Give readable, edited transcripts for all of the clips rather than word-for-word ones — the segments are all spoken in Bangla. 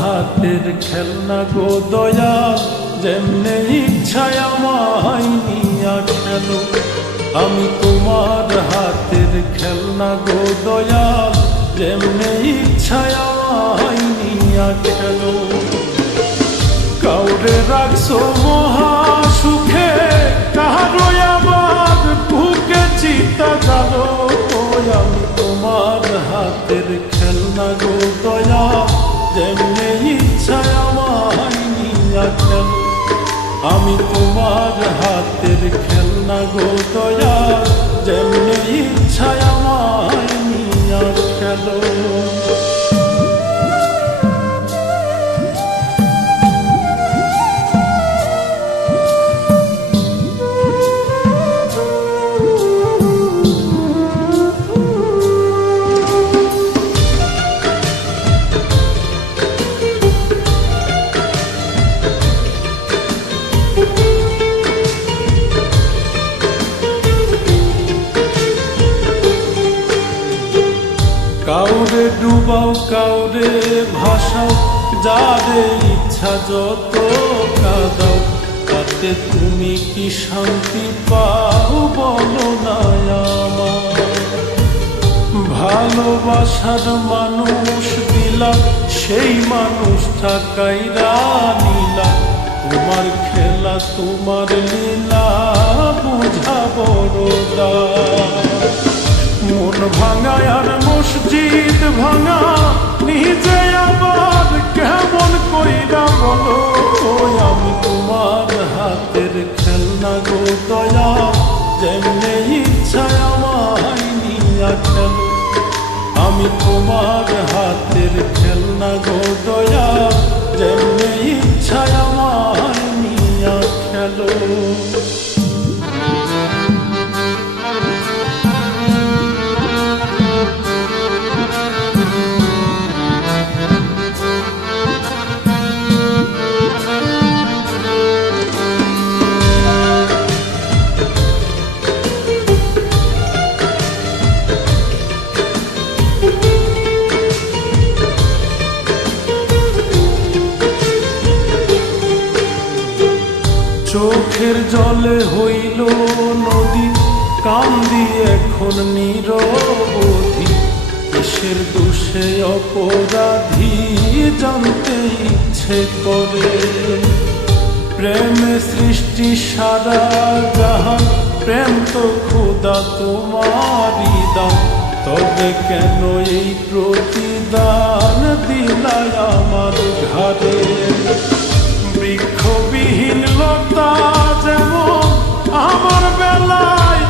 হাতের খেলনা গো দয়াল, যেমনে ইচ্ছায় আমায় নিয়া খেলো। আমি তোমার হাতের খেলনা গো দয়াল, যেমনে ইচ্ছায় আমায় নিয়া খেলো। কাউরে রাখছো মহা সুখে, কারো আবার বুকে চিতা জানো। আমি তোমার হাতের খেলনা গো দয়াল, যেমনে ইচ্ছায় আমায় নিয়া খেলো। আমি তোমার হাতের খেলনা গো দয়াল, যেমনে ইচ্ছায় আমায় নিয়া খেলো। কাউরে ডুবাও কাউরে ভাসাও, যারে ইচ্ছা যত কাঁদাও, তাতে তুমি কি শান্তি পাও বলো না আমার। ভালোবাসার মানুষ দিলাম, সেই মানুষটা কাইরা নিলা। তোমার খেলা তোমার লীলা বুঝা বড় দায়। মন ভাঙা আর মসজিদ ভাঙা, নিজে আবার কেমন কইরা বলো। আমি তোমার হাতের খেলনা গো দয়াল, যেমনে ইচ্ছায় আমায় নিয়া খেলো। আমি তোমার হাতের খেলনা গো দয়াল, যেমনে ইচ্ছায় আমায় নিয়া খেলো। চোখের জলে হইল নদী, কান্দি এখন নিরবধি। কিসের দোষে অপরাধী জানতে ইচ্ছে করে। প্রেমে সৃষ্টি সারা জাহান, প্রেম তো খোদা তোমারই দান। তবে কেন এই প্রতিদান দিলাই আমার ঘাড়ে। বৃক্ষবিহীন লতা যেমন আমার বেলায়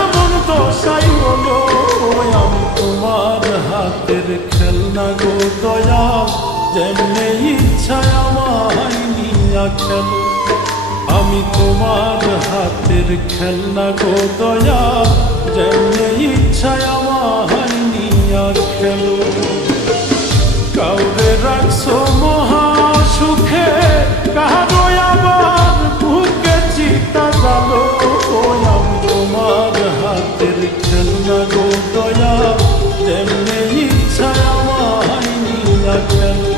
এমন দশাই হলো। আমি তোমার হাতের খেলনা গো দয়াল, যেমনে ইচ্ছায় আমায় নিয়া খেলো। আমি তোমার হাতের খেলনা গো দয়াল, যেমনে ইচ্ছায় আমায় নিয়া খেলো। কাউরে রাখছো মহা সুখে, কারো আবার বুকে চিতা জানো। আমি তোমার হাতের খেলনা গো দয়াল, যেমনে ইচ্ছায় আমায় নিয়া খেলো।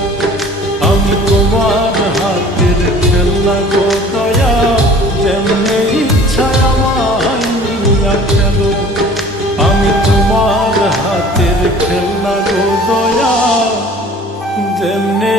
আমি তোমার হাতের খেলনা গো দয়াল, যেমনে ইচ্ছায় আমায় নিয়া খেলো। আমি তোমার হাতের খেলনা গো দয়াল, যেমনে